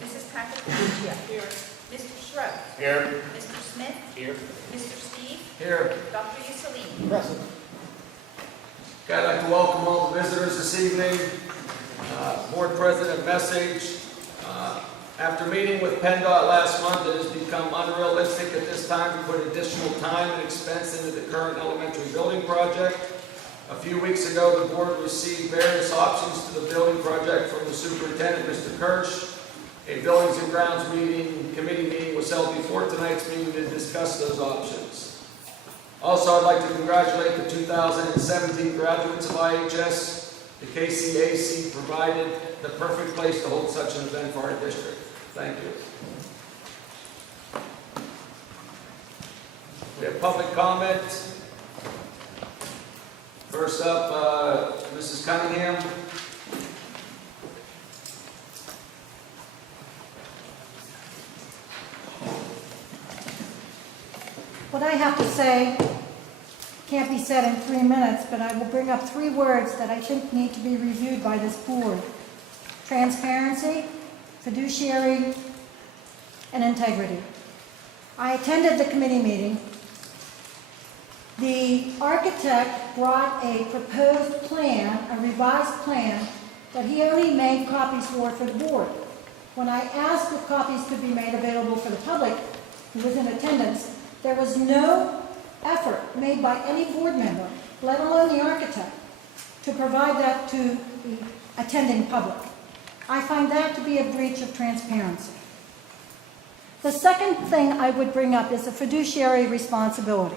Mrs. Patricia. Here. Mr. Schroeder. Here. Mr. Smith. Here. Mr. Steve. Here. Dr. Ussalini. Present. Okay, I'd like to welcome all the visitors this evening. Board President message. After meeting with PennDOT last month, it has become unrealistic at this time to put additional time and expense into the current elementary building project. A few weeks ago, the board received various options to the building project from the superintendent, Mr. Kirsch. A Buildings and Grounds committee meeting was held before tonight's meeting to discuss those options. Also, I'd like to congratulate the 2017 graduates of IHS. The KCAC provided the perfect place to hold such an event for our district. Thank you. We have public comment. First up, Mrs. Cunningham. What I have to say can't be said in 3 minutes, but I will bring up 3 words that I think need to be reviewed by this board. Transparency, fiduciary, and integrity. I attended the committee meeting. The architect brought a proposed plan, a revised plan, that he only made copies for the board. When I asked if copies could be made available for the public who was in attendance, there was no effort made by any board member, let alone the architect, to provide that to the attending public. I find that to be a breach of transparency. The second thing I would bring up is a fiduciary responsibility.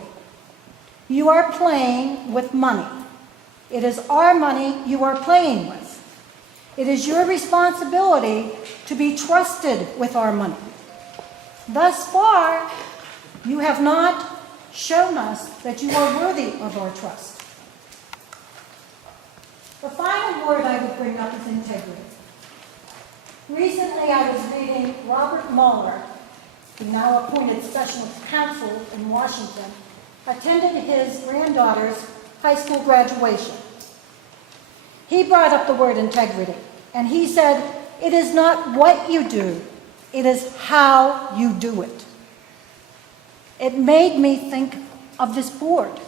You are playing with money. It is our money you are playing with. It is your responsibility to be trusted with our money. Thus far, you have not shown us that you are worthy of our trust. The final word I would bring up is integrity. Recently, I was reading Robert Mueller, the now appointed special counsel in Washington, attended his granddaughter's high school graduation. He brought up the word integrity, and he said, "It is not what you do, it is how you do it." It made me think of this board.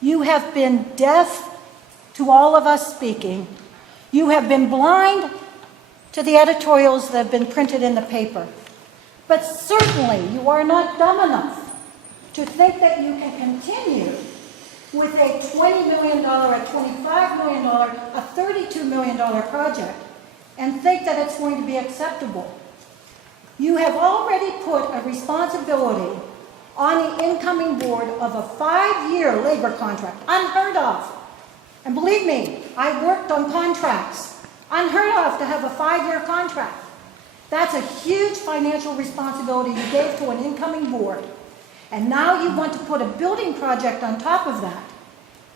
You have been deaf to all of us speaking. You have been blind to the editorials that have been printed in the paper. But certainly you are not dumb enough to think that you can continue with a $20 million, a $25 million, a $32 million project and think that it's going to be acceptable. You have already put a responsibility on the incoming board of a 5-year labor contract, unheard of. And believe me, I worked on contracts. Unheard of to have a 5-year contract. That's a huge financial responsibility you gave to an incoming board. And now you want to put a building project on top of that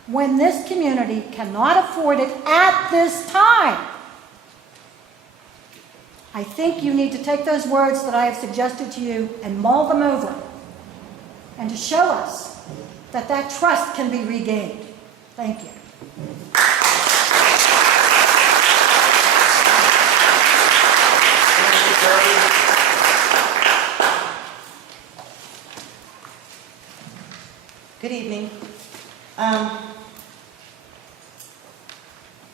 when this community cannot afford it at this time. I think you need to take those words that I have suggested to you and mull them over and to show us that that trust can be regained. Thank you. Good evening.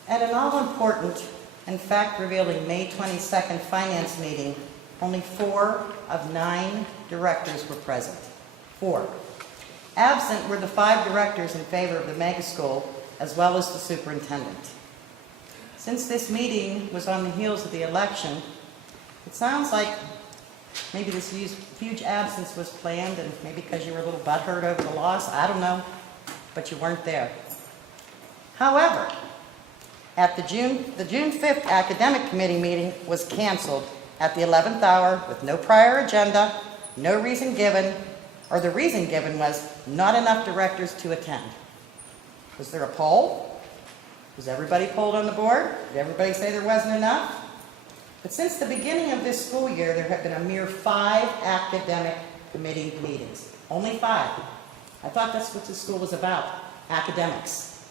At an all-important and fact-revealing May 22nd finance meeting, only 4 of 9 directors were present. 4. Absent were the 5 directors in favor of the mega school, as well as the superintendent. Since this meeting was on the heels of the election, it sounds like maybe this huge absence was planned, and maybe because you were a little butthurt over the loss, I don't know, but you weren't there. However, at the June 5th academic committee meeting was canceled at the 11th hour with no prior agenda, no reason given, or the reason given was not enough directors to attend. Was there a poll? Was everybody polled on the board? Did everybody say there wasn't enough? But since the beginning of this school year, there have been a mere 5 academic committee meetings. Only 5. I thought that's what this school was about, academics.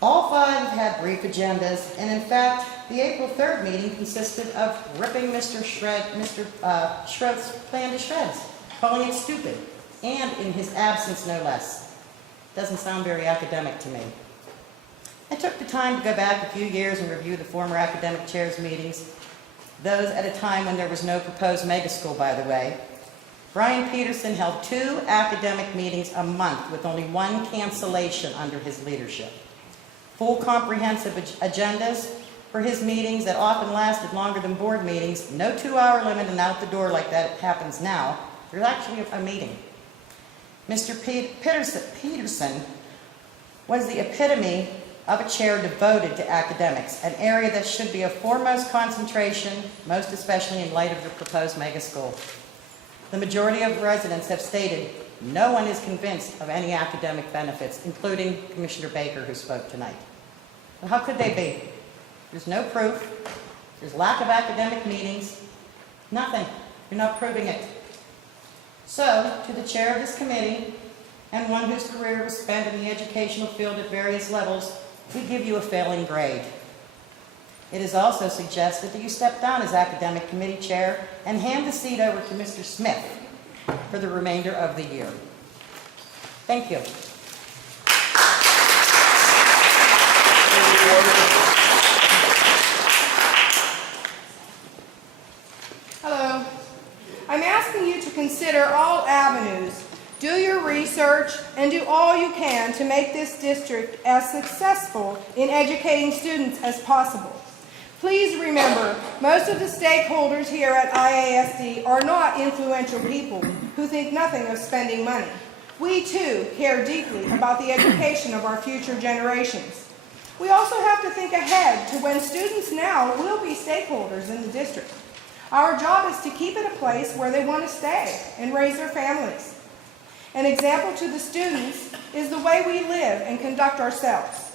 All 5 have had brief agendas, and in fact, the April 3rd meeting consisted of ripping Mr. Schroeth's plan to shreds, calling it stupid, and in his absence, no less. Doesn't sound very academic to me. I took the time to go back a few years and review the former academic chair's meetings, those at a time when there was no proposed mega school, by the way. Brian Peterson held 2 academic meetings a month with only 1 cancellation under his leadership. Full comprehensive agendas for his meetings that often lasted longer than board meetings, no 2-hour limit and out the door like that happens now. There's actually a meeting. Mr. Peterson was the epitome of a chair devoted to academics, an area that should be a foremost concentration, most especially in light of the proposed mega school. The majority of residents have stated no one is convinced of any academic benefits, including Commissioner Baker, who spoke tonight. Well, how could they be? There's no proof. There's lack of academic meetings. Nothing. You're not proving it. So, to the chair of this committee, and one whose career was spent in the educational field at various levels, we give you a failing grade. It is also suggested that you step down as academic committee chair and hand the seat over to Mr. Smith for the remainder of the year. Thank you. Hello. I'm asking you to consider all avenues, do your research, and do all you can to make this district as successful in educating students as possible. Please remember, most of the stakeholders here at IASD are not influential people who think nothing of spending money. We, too, care deeply about the education of our future generations. We also have to think ahead to when students now will be stakeholders in the district. Our job is to keep it a place where they want to stay and raise their families. An example to the students is the way we live and conduct ourselves.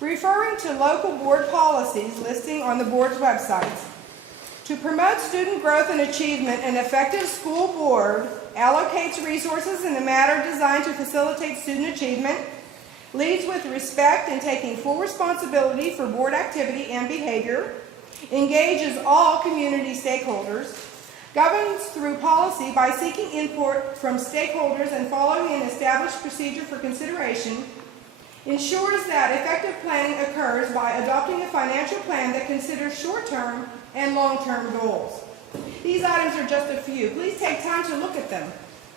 Referring to local board policies listing on the board's websites, to promote student growth and achievement, an effective school board allocates resources in a manner designed to facilitate student achievement, leads with respect and taking full responsibility for board activity and behavior, engages all community stakeholders, governs through policy by seeking input from stakeholders and following an established procedure for consideration, ensures that effective planning occurs by adopting a financial plan that considers short-term and long-term goals. These items are just a few. Please take time to look at them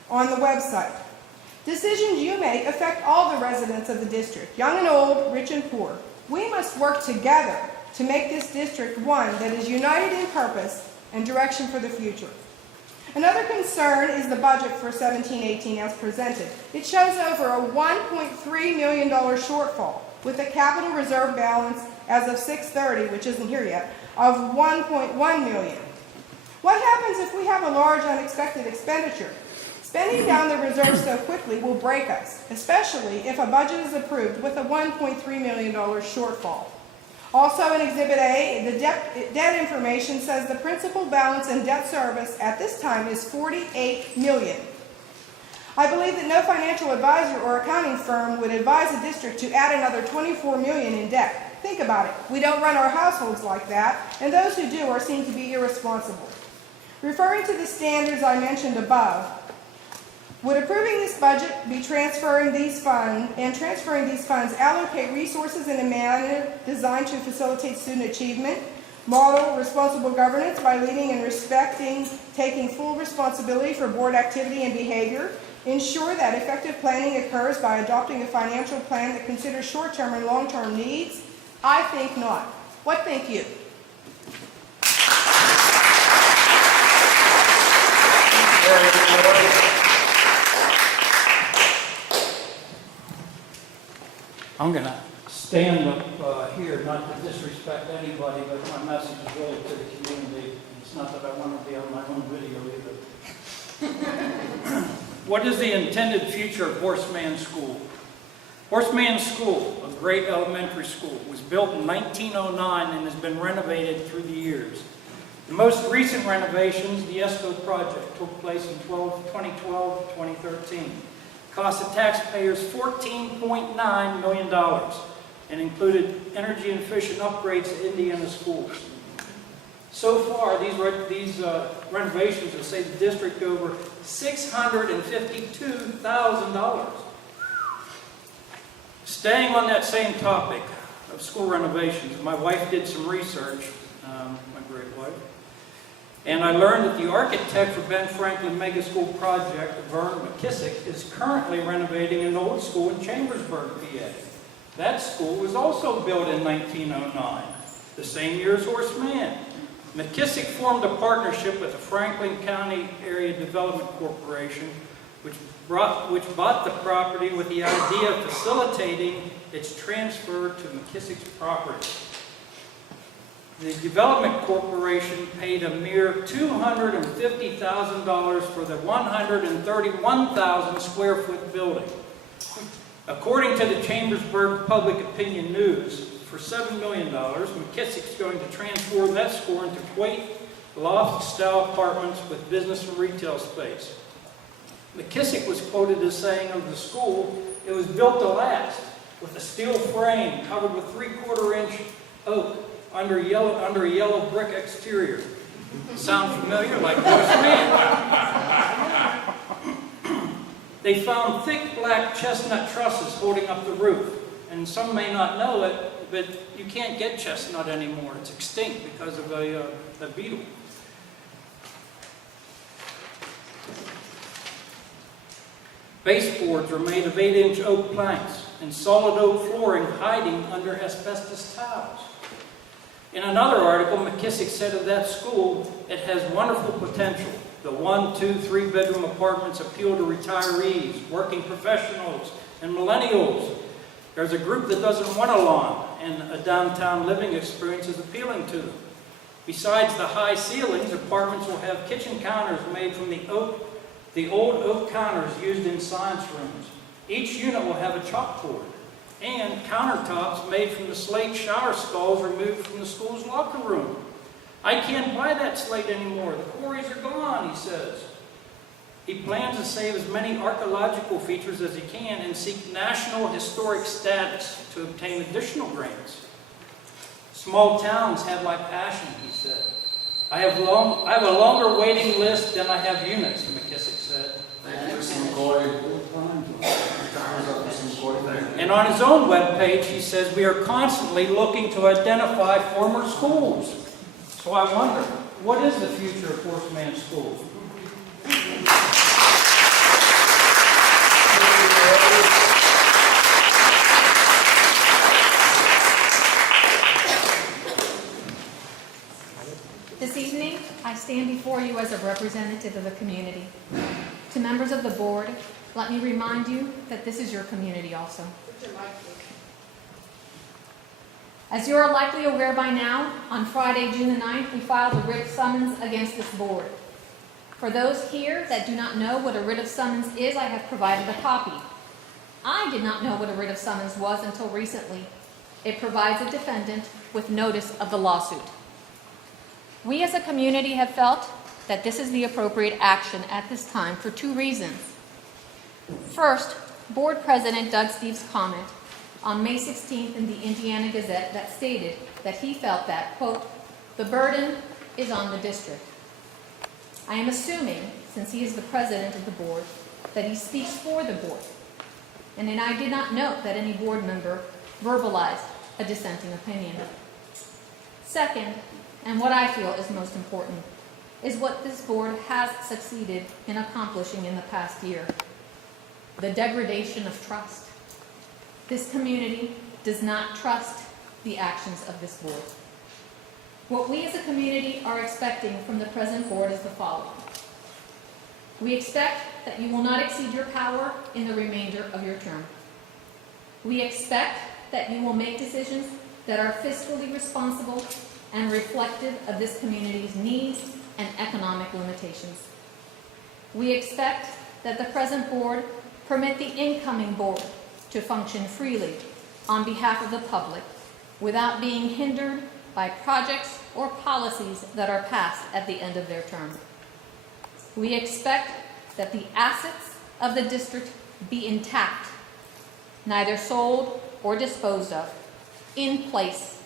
on the website. Decisions you make affect all the residents of the district, young and old, rich and poor. We must work together to make this district one that is united in purpose and direction for the future. Another concern is the budget for 17-18 as presented. It shows over a $1.3 million shortfall with a capital reserve balance as of 6/30, which isn't here yet, of $1.1 million. What happens if we have a large unexpected expenditure? Spending down the reserve so quickly will break us, especially if a budget is approved with a $1.3 million shortfall. Also in Exhibit A, the debt information says the principal balance in debt service at this time is $48 million. I believe that no financial advisor or accounting firm would advise a district to add another $24 million in debt. Think about it. We don't run our households like that, and those who do are seen to be irresponsible. Referring to the standards I mentioned above, would approving this budget be transferring these funds allocate resources in a manner designed to facilitate student achievement, model responsible governance by leading and respecting, taking full responsibility for board activity and behavior, ensure that effective planning occurs by adopting a financial plan that considers short-term and long-term needs? I think not. What think you? I'm going to stand up here, not to disrespect anybody, but my message is really to the community. It's not that I want to be on my own video either. What is the intended future of Horseman School? Horseman School, a great elementary school, was built in 1909 and has been renovated through the years. The most recent renovations, the ESCO project, took place in 2012-2013. Cost of taxpayers $14.9 million. and included energy efficient upgrades to Indiana schools. So far, these renovations have saved the district over $652,000. Staying on that same topic of school renovations, my wife did some research, my great wife, and I learned that the architect for Ben Franklin Mega School project, Vern McKissick, is currently renovating an old school in Chambersburg, PA. That school was also built in 1909, the same year as Horace Mann. McKissick formed a partnership with the Franklin County Area Development Corporation, which bought the property with the idea of facilitating its transfer to McKissick's property. The Development Corporation paid a mere $250,000 for the 131,000 square foot building. According to the Chambersburg Public Opinion News, for $7 million, McKissick's going to transform that school into quaint loft-style apartments with business and retail space. McKissick was quoted as saying of the school, it was built to last, with a steel frame covered with 3/4 inch oak under a yellow brick exterior. Sound familiar? Like Horace Mann. They found thick black chestnut trusses holding up the roof. And some may not know it, but you can't get chestnut anymore. It's extinct because of a beetle. Baseboards are made of 8-inch oak planks and solid oak flooring hiding under asbestos tiles. In another article, McKissick said of that school, it has wonderful potential. The 1, 2, 3 bedroom apartments appeal to retirees, working professionals, and millennials. There's a group that doesn't want a lawn, and a downtown living experience is appealing to them. Besides the high ceilings, apartments will have kitchen counters made from the old oak counters used in science rooms. Each unit will have a chalkboard, and countertops made from the slate shower stalls removed from the school's locker room. I can't buy that slate anymore. The quarries are gone, he says. He plans to save as many archaeological features as he can and seek National Historic status to obtain additional grants. Small towns have my passion, he said. I have a longer waiting list than I have units, McKissick said. Thank you, Mr. McCoy. Time's up, Mr. McCoy. Thank you. And on his own webpage, he says, we are constantly looking to identify former schools. So I wonder, what is the future of Horace Mann School? This evening, I stand before you as a representative of the community. To members of the board, let me remind you that this is your community also. As you are likely aware by now, on Friday, June the 9th, we filed a writ of summons against this board. For those here that do not know what a writ of summons is, I have provided a copy. I did not know what a writ of summons was until recently. It provides a defendant with notice of the lawsuit. We as a community have felt that this is the appropriate action at this time for 2 reasons. First, Board President Doug Steve's comment on May 16th in the Indiana Gazette that stated that he felt that, quote, the burden is on the district. I am assuming, since he is the president of the board, that he speaks for the board. And then I did not note that any board member verbalized a dissenting opinion. Second, and what I feel is most important, is what this board has succeeded in accomplishing in the past year: the degradation of trust. This community does not trust the actions of this board. What we as a community are expecting from the present board is the following. We expect that you will not exceed your power in the remainder of your term. We expect that you will make decisions that are fiscally responsible and reflective of this community's needs and economic limitations. We expect that the present board permit the incoming board to function freely on behalf of the public without being hindered by projects or policies that are passed at the end of their term. We expect that the assets of the district be intact, neither sold or disposed of, in place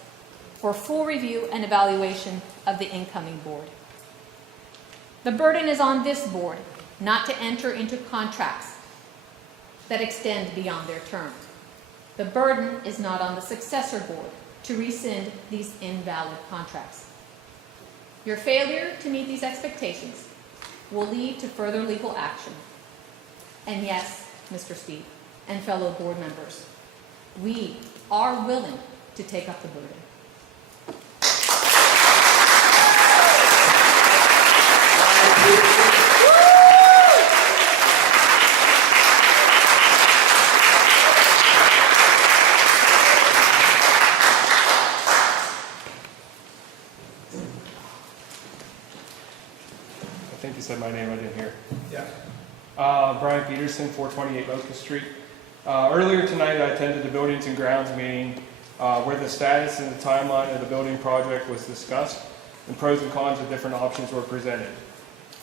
for full review and evaluation of the incoming board. The burden is on this board not to enter into contracts that extend beyond their term. The burden is not on the successor board to rescind these invalid contracts. Your failure to meet these expectations will lead to further legal action. And yes, Mr. Steve and fellow board members, we are willing to take up the burden. I think you said my name, I didn't hear. Yeah. Brian Peterson, 428 Locust Street. Earlier tonight, I attended the Buildings and Grounds meeting where the status and the timeline of the building project was discussed and pros and cons of different options were presented.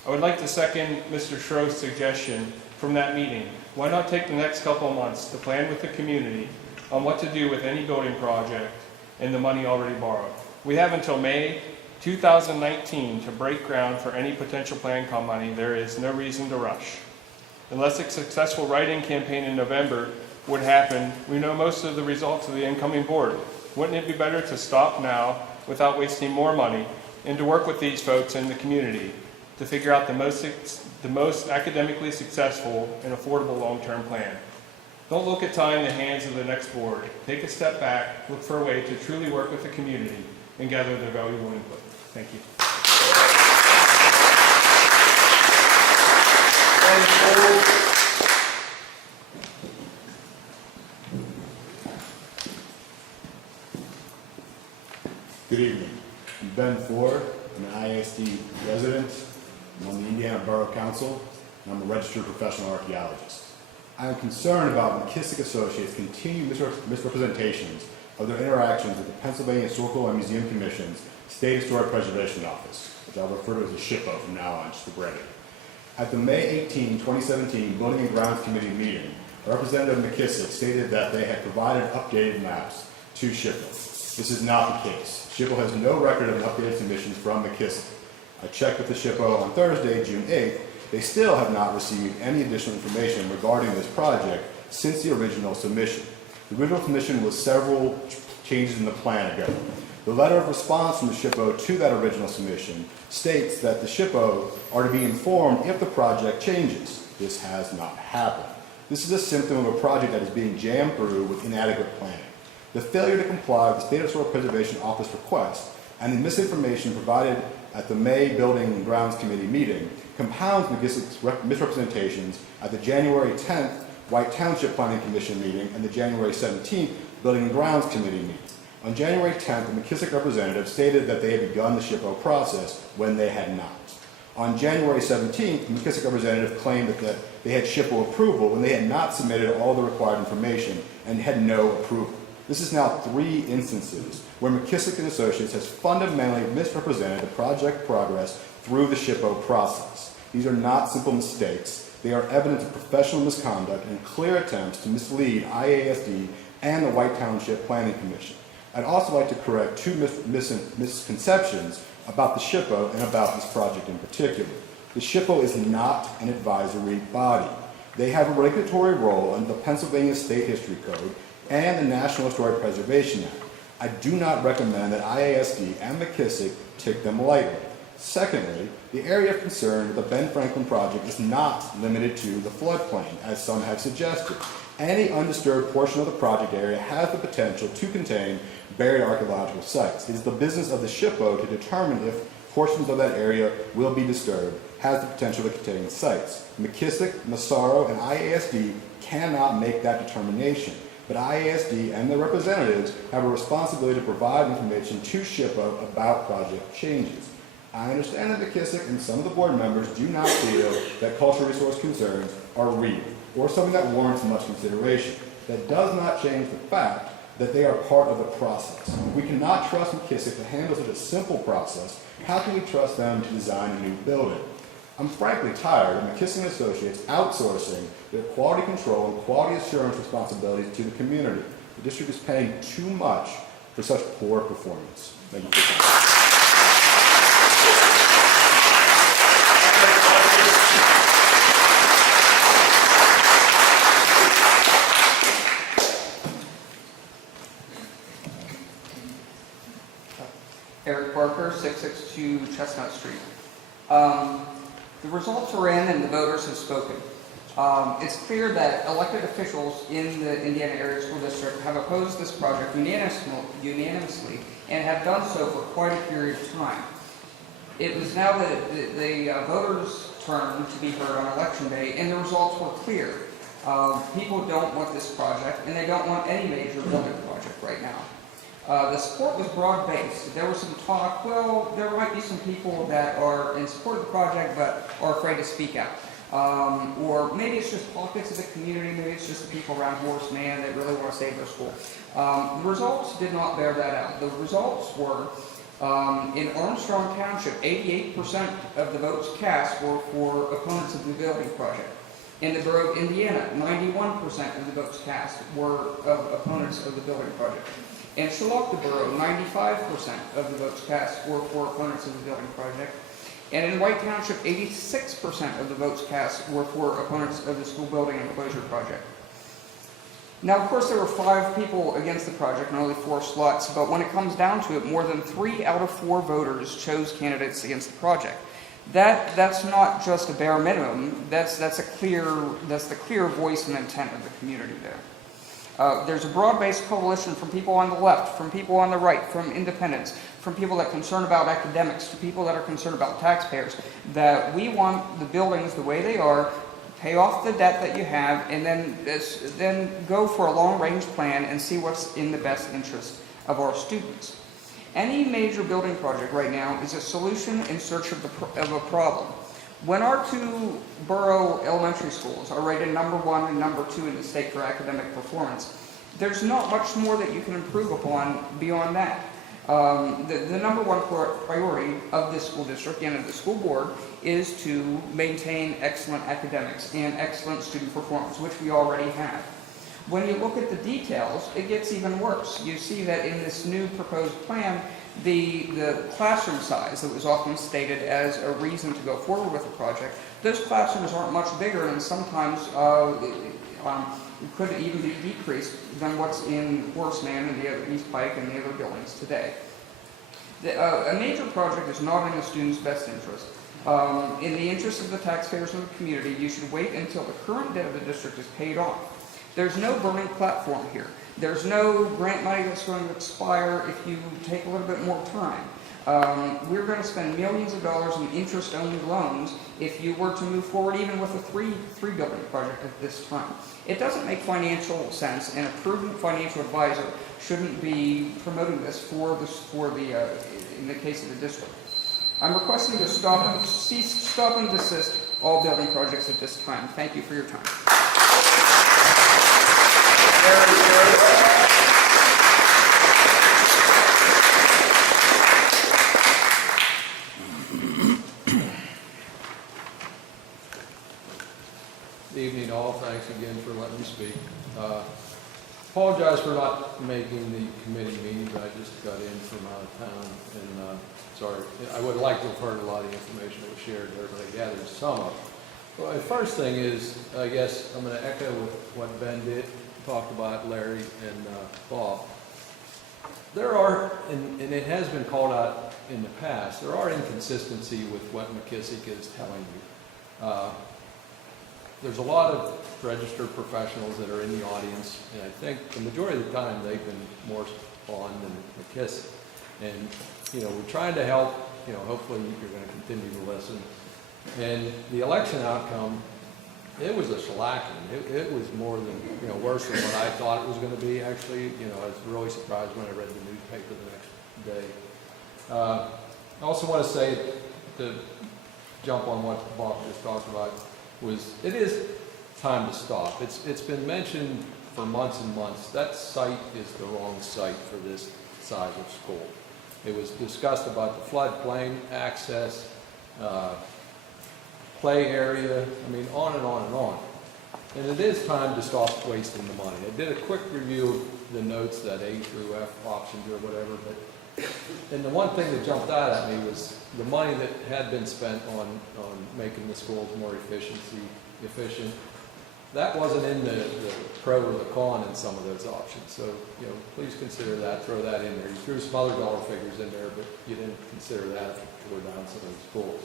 I would like to second Mr. Schro's suggestion from that meeting. Why not take the next couple of months to plan with the community on what to do with any building project and the money already borrowed? We have until May 2019 to break ground for any potential plan money. There is no reason to rush. Unless a successful write-in campaign in November would happen, we know most of the results of the incoming board. Wouldn't it be better to stop now without wasting more money and to work with these folks in the community to figure out the most academically successful and affordable long-term plan? Don't look at tying the hands of the next board. Take a step back, look for a way to truly work with the community and gather their valuable input. Thank you. Good evening. I'm Ben Ford. I'm an IASD resident. I'm on the Indiana Borough Council, and I'm a registered professional archaeologist. I am concerned about McKissick Associates' continued misrepresentations of their interactions with the Pennsylvania Historical and Museum Commission's State Historic Preservation Office, which I'll refer to as the SHPO from now on, just for brevity. At the May 18, 2017 Building and Grounds Committee meeting, Representative McKissick stated that they had provided updated maps to SHPO. This is not the case. SHPO has no record of updated submissions from McKissick. I checked with the SHPO on Thursday, June 8th. They still have not received any additional information regarding this project since the original submission. The original submission was several changes in the plan ago. The letter of response from the SHPO to that original submission states that the SHPO are to be informed if the project changes. This has not happened. This is a symptom of a project that is being jammed through with inadequate planning. The failure to comply with the State Historic Preservation Office request and the misinformation provided at the May Building and Grounds Committee meeting compounds McKissick's misrepresentations at the January 10th White Township Planning Commission meeting and the January 17th Building and Grounds Committee meeting. On January 10th, the McKissick representative stated that they had begun the SHPO process when they had not. On January 17th, the McKissick representative claimed that they had SHPO approval when they had not submitted all the required information and had no approval. This is now 3 instances where McKissick and Associates has fundamentally misrepresented the project progress through the SHPO process. These are not simple mistakes. They are evidence of professional misconduct and clear attempts to mislead IASD and the White Township Planning Commission. I'd also like to correct 2 misconceptions about the SHPO and about this project in particular. The SHPO is not an advisory body. They have a regulatory role under the Pennsylvania State History Code and the National Historic Preservation Act. I do not recommend that IASD and McKissick take them lightly. Secondly, the area of concern with the Ben Franklin project is not limited to the floodplain, as some have suggested. Any undisturbed portion of the project area has the potential to contain buried archaeological sites. It is the business of the SHPO to determine if portions of that area will be disturbed, has the potential to contain sites. McKissick, Massaro, and IASD cannot make that determination, but IASD and their representatives have a responsibility to provide information to SHPO about project changes. I understand that McKissick and some of the board members do not feel that cultural resource concerns are real or something that warrants much consideration. That does not change the fact that they are part of the process. If we cannot trust McKissick to handle such a simple process, how can we trust them to design a new building? I'm frankly tired of McKissick & Associates outsourcing their quality control and quality assurance responsibilities to the community. The district is paying too much for such poor performance. Thank you for your time. Eric Barker, 662 Chestnut Street. The results are in and the voters have spoken. It's clear that elected officials in the Indiana Area School District have opposed this project unanimously and have done so for quite a period of time. It was now the voters' turn to be heard on Election Day, and the results were clear. People don't want this project, and they don't want any major building project right now. The support was broad-based. There was some talk, well, there might be some people that are in support of the project but are afraid to speak out. Or maybe it's just pockets of the community, maybe it's just the people around Horace Mann that really want to save their school. The results did not bear that out. The results were, in Armstrong Township, 88% of the votes cast were for opponents of the building project. In the borough of Indiana, 91% of the votes cast were of opponents of the building project. In Chillicothe Borough, 95% of the votes cast were for opponents of the building project. And in White Township, 86% of the votes cast were for opponents of the school building enclosure project. Now, of course, there were 5 people against the project and only 4 slots, but when it comes down to it, more than 3 out of 4 voters chose candidates against the project. That's not just a bare minimum. That's the clear voice and intent of the community there. There's a broad-based coalition from people on the left, from people on the right, from independents, from people that are concerned about academics, to people that are concerned about taxpayers, that we want the buildings the way they are, pay off the debt that you have, and then go for a long-range plan and see what's in the best interest of our students. Any major building project right now is a solution in search of a problem. When our 2 borough elementary schools are rated #1 and #2 in the state for academic performance, there's not much more that you can improve upon beyond that. The #1 priority of this school district and of the school board is to maintain excellent academics and excellent student performance, which we already have. When you look at the details, it gets even worse. You see that in this new proposed plan, the classroom size that was often stated as a reason to go forward with the project, those classrooms aren't much bigger, and sometimes could even be decreased than what's in Horace Mann and the other East Pike and the other buildings today. A major project is not in the student's best interest. In the interest of the taxpayers and the community, you should wait until the current debt of the district is paid off. There's no burning platform here. There's no grant money that's going to expire if you take a little bit more time. We're going to spend millions of dollars in interest-only loans if you were to move forward even with a three-building project at this time. It doesn't make financial sense, and a prudent financial advisor shouldn't be promoting this in the case of the district. I'm requesting to stop and desist all building projects at this time. Thank you for your time. Good evening all. Thanks again for letting me speak. Apologize for not making the committee meeting, but I just got in from out of town, and sorry. I would like to have heard a lot of the information that was shared there, but I gathered some of it. Well, the first thing is, I guess I'm going to echo with what Ben did, talked about, Larry and Bob. There are, and it has been called out in the past, there are inconsistencies with what McKissick is telling you. There's a lot of registered professionals that are in the audience, and I think the majority of the time they've been more on than McKissick. And, we're trying to help, hopefully you're going to continue to listen. And the election outcome, it was a shellacking. It was more than, worse than what I thought it was going to be, actually. I was really surprised when I read the newspaper the next day. I also want to say, to jump on what Bob just talked about, it is time to stop. It's been mentioned for months and months. That site is the wrong site for this size of school. It was discussed about the floodplain, access, play area, on and on and on. And it is time to stop wasting the money. I did a quick review of the notes, that A through F options or whatever, and the one thing that jumped out at me was the money that had been spent on making the schools more efficient. That wasn't in the pro or the con in some of those options. So, please consider that, throw that in there. You threw some other dollar figures in there, but you didn't consider that if you tore down some of those schools.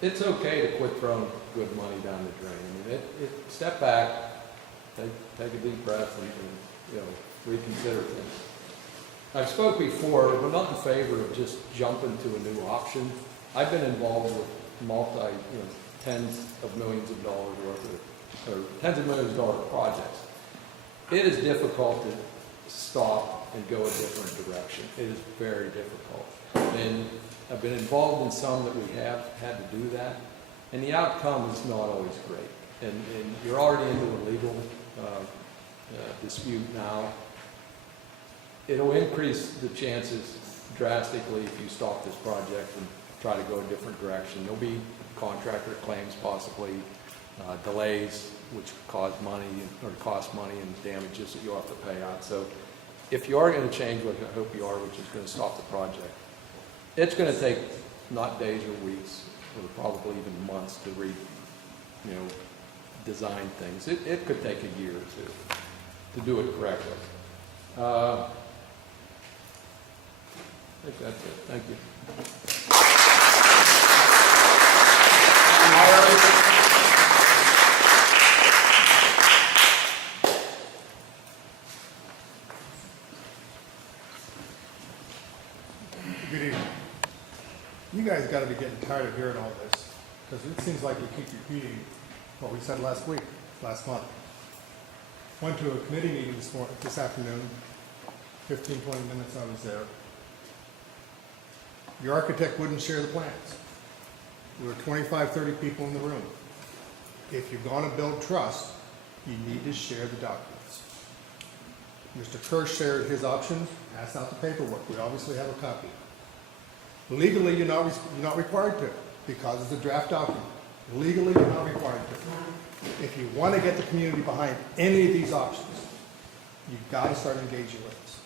It's okay to quit throwing good money down the drain. I mean, step back, take a deep breath, and reconsider things. I've spoke before, we're not in favor of just jumping to a new option. I've been involved with tens of millions of dollars worth of, or tens of millions of dollar projects. It is difficult to stop and go a different direction. It is very difficult. And I've been involved in some that we have had to do that, and the outcome is not always great. And you're already into a legal dispute now. It'll increase the chances drastically if you stop this project and try to go a different direction. There'll be contractor claims, possibly delays, which cause money or cost money and damages that you'll have to pay out. So if you are going to change, what I hope you are, which is going to stop the project, it's going to take not days or weeks, or probably even months to design things. It could take a year or two to do it correctly. I think that's it. Thank you. Good evening. You guys got to be getting tired of hearing all this, because it seems like you keep repeating what we said last month. Went to a committee meeting this afternoon, 15, 20 minutes I was there. Your architect wouldn't share the plans. There were 25, 30 people in the room. If you're going to build trust, you need to share the documents. Mr. Kirsch shared his options, passed out the paperwork. We obviously have a copy. Legally, you're not required to, because it's a draft document. Legally, you're not required to. If you want to get the community behind any of these options, you've got to start engaging with us.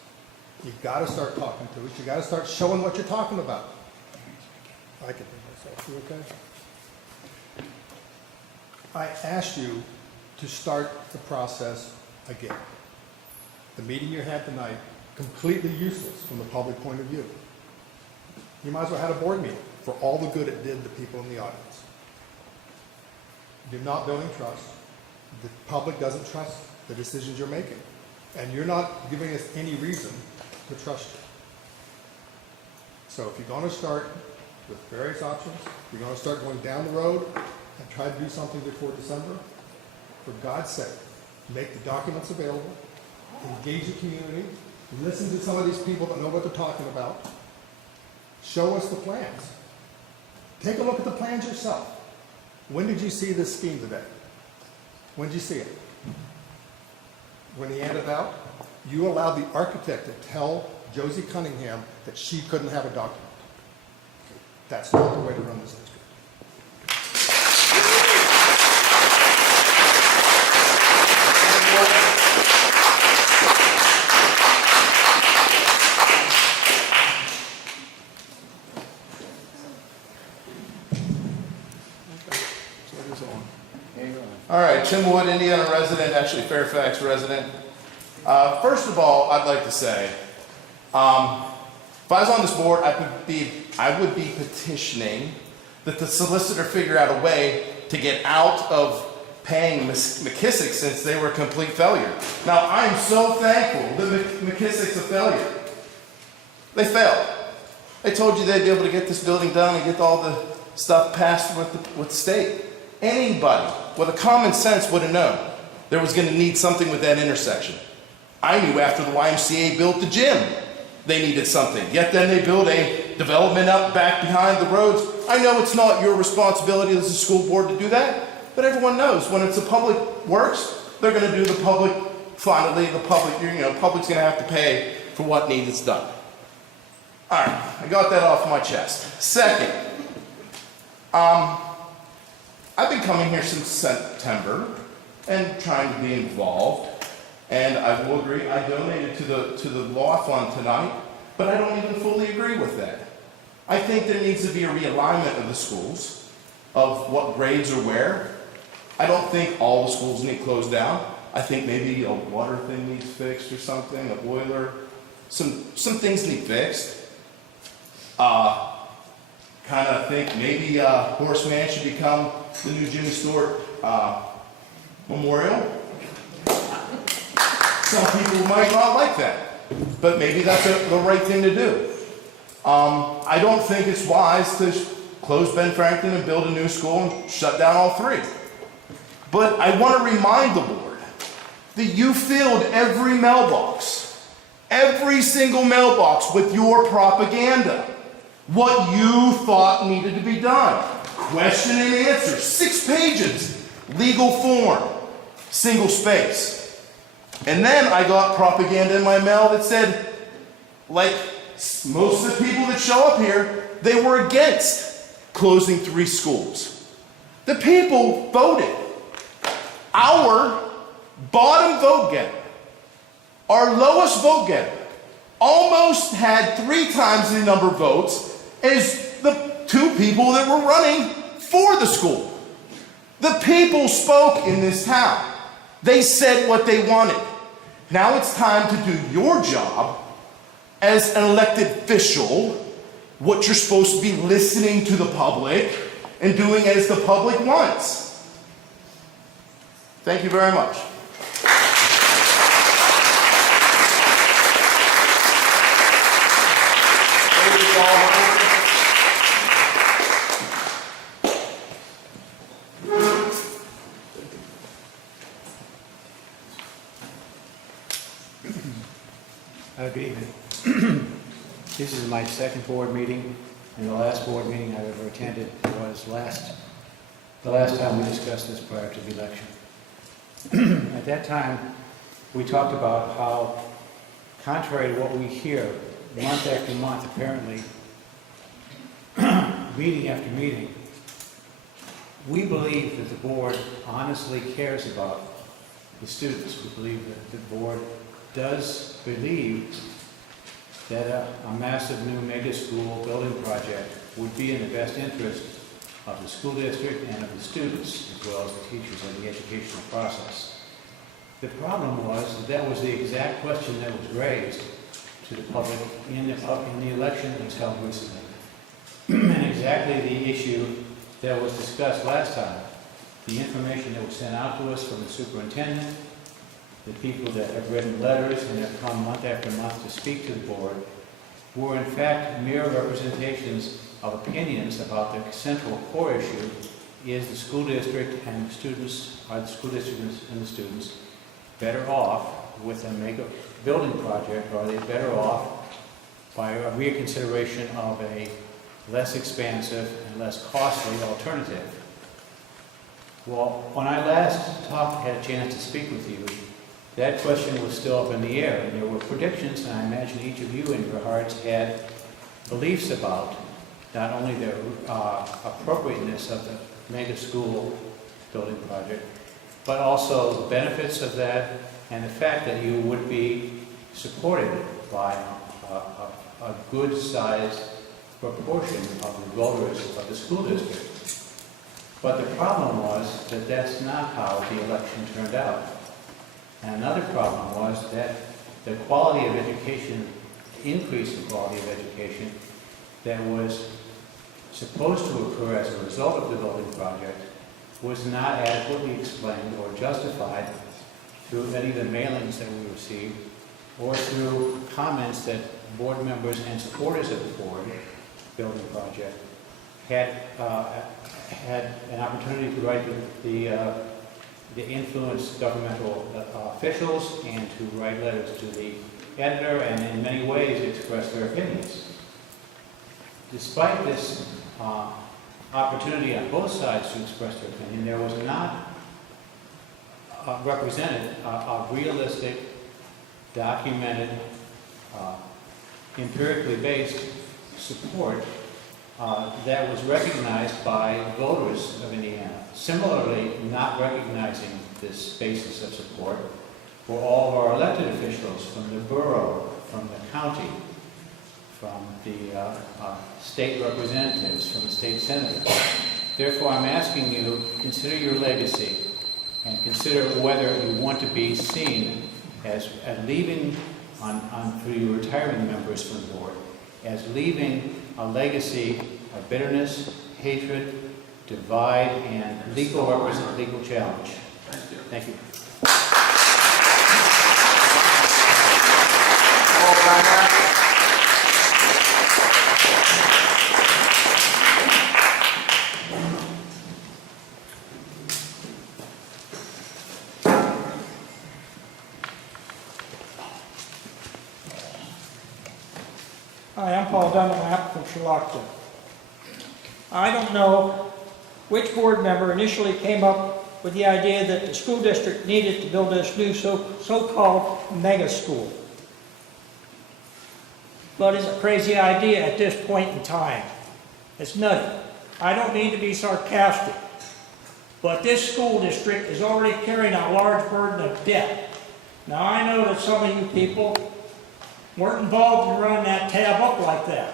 You've got to start talking to us. You've got to start showing what you're talking about. I can do myself. You okay? I asked you to start the process again. The meeting you had tonight, completely useless from the public point of view. You might as well have had a board meeting for all the good it did to people in the audience. You're not building trust. The public doesn't trust the decisions you're making. And you're not giving us any reason to trust you. So if you're going to start with various options, you're going to start going down the road and try to do something before December, for God's sake, make the documents available, engage the community, listen to some of these people that know what they're talking about, show us the plans. Take a look at the plans yourself. When did you see this scheme today? When did you see it? When he handed it out? You allowed the architect to tell Josie Cunningham that she couldn't have a document. That's not the way to run this district. All right, Tim Wood, Indiana resident, actually Fairfax resident. First of all, I'd like to say, if I was on this board, I would be petitioning that the solicitor figure out a way to get out of paying McKissick, since they were a complete failure. Now, I'm so thankful that McKissick's a failure. They failed. They told you they'd be able to get this building done and get all the stuff passed with the state. Anybody with a common sense would have known there was going to need something with that intersection. I knew after the YMCA built the gym, they needed something. Yet then they built a development up back behind the roads. I know it's not your responsibility as a school board to do that, but everyone knows when it's a public works, they're going to do the public, finally, the public, public's going to have to pay for what needs done. All right, I got that off my chest. Second, I've been coming here since September and trying to be involved. And I will agree, I donated to the law fund tonight, but I don't even fully agree with that. I think there needs to be a realignment of the schools, of what grades are where. I don't think all the schools need closed down. I think maybe a water thing needs fixed or something, a boiler. Some things need fixed. Kind of think maybe Horace Mann should become the new Jimmy Stewart Memorial. Some people might not like that, but maybe that's the right thing to do. I don't think it's wise to close Ben Franklin and build a new school and shut down all three. But I want to remind the board that you filled every mailbox, every single mailbox with your propaganda. What you thought needed to be done. Question and answer, 6 pages, legal form, single space. And then I got propaganda in my mail that said, like most of the people that show up here, they were against closing 3 schools. The people voted. Our bottom vote getter, our lowest vote getter, almost had 3 times the number of votes as the 2 people that were running for the school. The people spoke in this town. They said what they wanted. Now it's time to do your job as an elected official, what you're supposed to be listening to the public and doing as the public wants. Thank you very much. Good evening. This is my second board meeting, and the last board meeting I ever attended was the last time we discussed this prior to the election. At that time, we talked about how, contrary to what we hear month after month, apparently, meeting after meeting, we believe that the board honestly cares about the students. We believe that the board does believe that a massive new mega school building project would be in the best interest of the school district and of the students, as well as the teachers and the educational process. The problem was that was the exact question that was raised to the public in the election that was held recently. And exactly the issue that was discussed last time. The information that was sent out to us from the superintendent, the people that have written letters and have come month after month to speak to the board, were in fact mere representations of opinions about the central core issue: is the school district and the students, are the school district and the students better off with a mega building project, or are they better off by a reconsideration of a less expansive and less costly alternative? Well, when I last had a chance to speak with you, that question was still up in the air, and there were predictions, and I imagine each of you in your hearts had beliefs about not only the appropriateness of the mega school building project, but also the benefits of that and the fact that you would be supported by a good-sized proportion of the voters of the school district. But the problem was that that's not how the election turned out. And another problem was that the quality of education, increase in quality of education that was supposed to occur as a result of the building project was not adequately explained or justified through any of the mailings that we received or through comments that board members and supporters of the board building project had an opportunity to write the influence governmental officials and to write letters to the editor and in many ways express their opinions. Despite this opportunity on both sides to express their opinion, there was not represented a realistic, documented, empirically based support that was recognized by voters of Indiana. Similarly, not recognizing this basis of support for all of our elected officials from the borough, from the county, from the state representatives, from the state senators. Therefore, I'm asking you, consider your legacy and consider whether you want to be seen as leaving for your retirement members from the board, as leaving a legacy of bitterness, hatred, divide, and legal challenge. Thank you. Hi, I'm Paul Dunlap from Sherlockton. I don't know which board member initially came up with the idea that the school district needed to build this new so-called mega school. But it's a crazy idea at this point in time. It's nutty. I don't mean to be sarcastic, but this school district is already carrying a large burden of debt. Now, I know that some of you people weren't involved in running that tab up like that.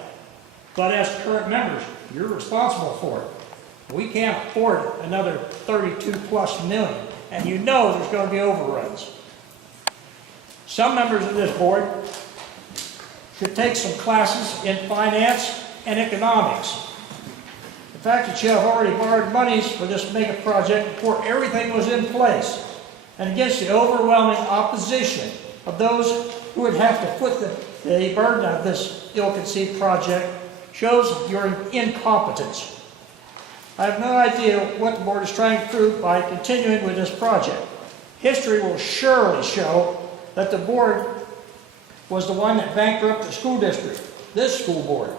But as current members, you're responsible for it. We can't afford another 32+ million, and you know there's going to be overruns. Some members of this board should take some classes in finance and economics. The fact that you have already borrowed monies for this mega project before everything was in place, and against the overwhelming opposition of those who would have to foot the burden of this ill-conceived project, shows your incompetence. I have no idea what the board is trying to prove by continuing with this project. History will surely show that the board was the one that bankrupted the school district, this school board.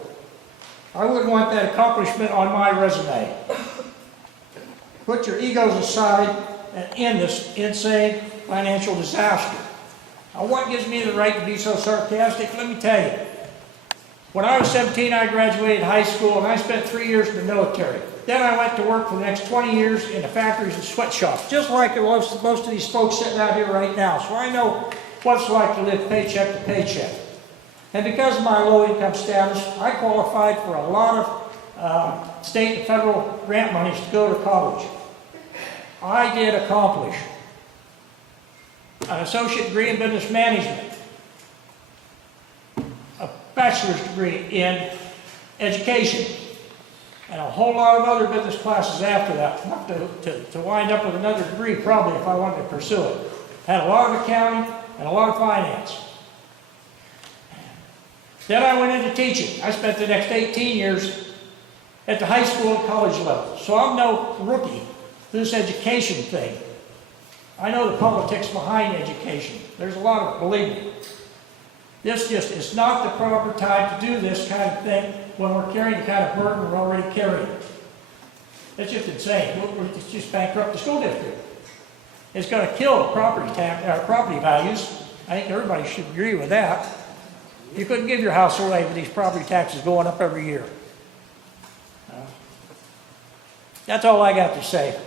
I wouldn't want that accomplishment on my resume. Put your egos aside and end this insane financial disaster. Now, what gives me the right to be so sarcastic? Let me tell you. When I was 17, I graduated high school, and I spent 3 years in the military. Then I went to work for the next 20 years in the factories and sweatshops, just like most of these folks sitting out here right now. So I know what it's like to live paycheck to paycheck. And because of my low income status, I qualified for a lot of state and federal grant monies to go to college. I did accomplish an associate degree in business management, a bachelor's degree in education, and a whole lot of other business classes after that, enough to wind up with another degree probably if I wanted to pursue it. Had a lot of accounting and a lot of finance. Then I went into teaching. I spent the next 18 years at the high school and college level. So I'm no rookie to this education thing. I know the politics behind education. There's a lot of it, believe me. This just is not the proper time to do this kind of thing when we're carrying the kind of burden we're already carrying. It's just insane. We're just bankrupt the school district. It's going to kill property values. I think everybody should agree with that. You couldn't give your house away with these property taxes going up every year. That's all I got to say.